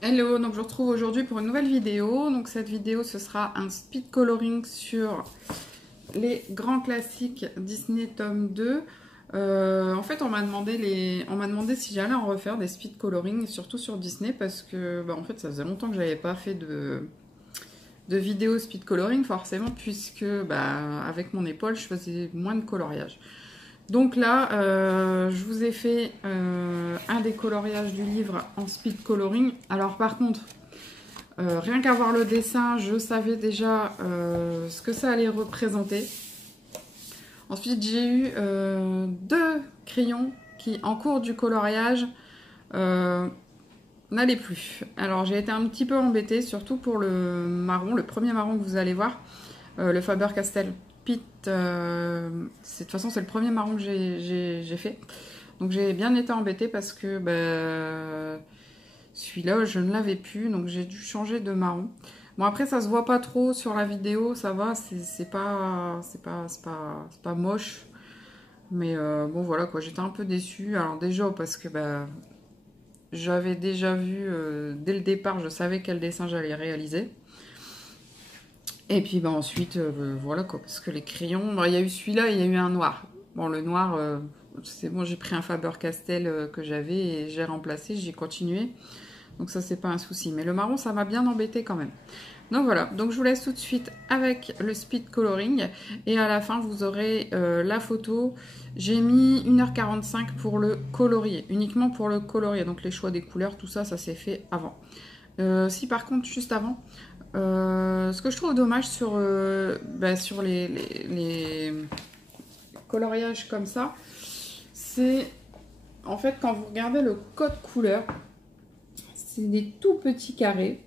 Hello, donc je vous retrouve aujourd'hui pour une nouvelle vidéo. Donc cette vidéo ce sera un speed coloring sur les grands classiques Disney tome 2. En fait on m'a demandé si j'allais en refaire des speed coloring, surtout sur Disney, parce que en fait ça faisait longtemps que j'avais pas fait de vidéos speed coloring forcément, puisque avec mon épaule je faisais moins de coloriage. Donc là, je vous ai fait un des coloriages du livre en speed coloring. Alors par contre, rien qu'à voir le dessin, je savais déjà ce que ça allait représenter. Ensuite, j'ai eu deux crayons qui, en cours du coloriage, n'allaient plus. Alors j'ai été un petit peu embêtée, surtout pour le marron, le premier marron que vous allez voir, le Faber-Castell Pit. De toute façon, c'est le premier marron que j'ai fait. Donc j'ai bien été embêtée parce que celui-là, je ne l'avais plus, donc j'ai dû changer de marron. Bon, après, ça se voit pas trop sur la vidéo, ça va, c'est pas moche. Mais bon, voilà quoi, j'étais un peu déçue. Alors déjà, parce que j'avais déjà vu, dès le départ, je savais quel dessin j'allais réaliser. Et puis ensuite, voilà quoi, parce que les crayons, il y a eu celui-là et il y a eu un noir. Bon, le noir, c'est bon, j'ai pris un Faber-Castell que j'avais et j'ai remplacé, j'ai continué. Donc ça, c'est pas un souci. Mais le marron, ça m'a bien embêté quand même. Donc voilà, donc je vous laisse tout de suite avec le speed coloring. Et à la fin, vous aurez la photo. J'ai mis 1h45 pour le colorier, uniquement pour le colorier. Donc les choix des couleurs, tout ça, ça s'est fait avant. Si par contre, juste avant, ce que je trouve dommage sur les coloriages comme ça, c'est en fait quand vous regardez le code couleur, c'est des tout petits carrés.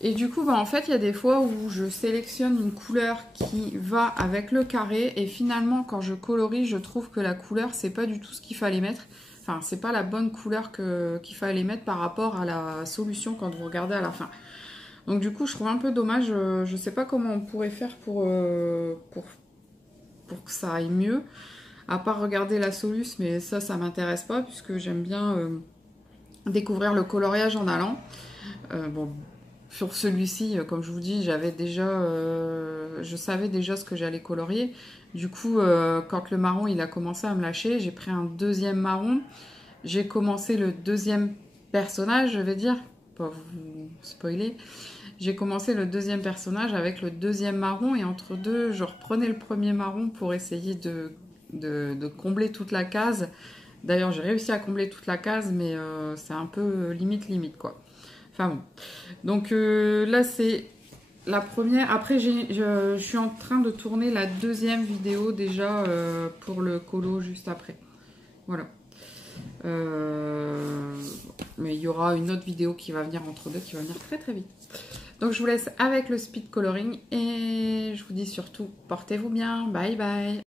Et du coup, en fait, il y a des fois où je sélectionne une couleur qui va avec le carré et finalement, quand je colorie, je trouve que la couleur, c'est pas du tout ce qu'il fallait mettre. Enfin, c'est pas la bonne couleur qu'il fallait mettre par rapport à la solution quand vous regardez à la fin. Donc du coup, je trouve un peu dommage. Je sais pas comment on pourrait faire pour que ça aille mieux. À part regarder la soluce, mais ça m'intéresse pas puisque j'aime bien découvrir le coloriage en allant. Bon, sur celui-ci, comme je vous dis, je savais déjà ce que j'allais colorier. Du coup, quand le marron il a commencé à me lâcher, j'ai pris un deuxième marron. J'ai commencé le deuxième personnage, je vais dire, pas vous spoiler. J'ai commencé le deuxième personnage avec le deuxième marron et entre deux, je reprenais le premier marron pour essayer de combler toute la case. D'ailleurs, j'ai réussi à combler toute la case, mais c'est un peu limite quoi. Enfin bon. Donc là, c'est la première. Après, je suis en train de tourner la deuxième vidéo déjà pour le colo juste après. Voilà. Mais il y aura une autre vidéo qui va venir entre deux, qui va venir très très vite. Donc je vous laisse avec le speed coloring et je vous dis surtout, portez-vous bien. Bye bye.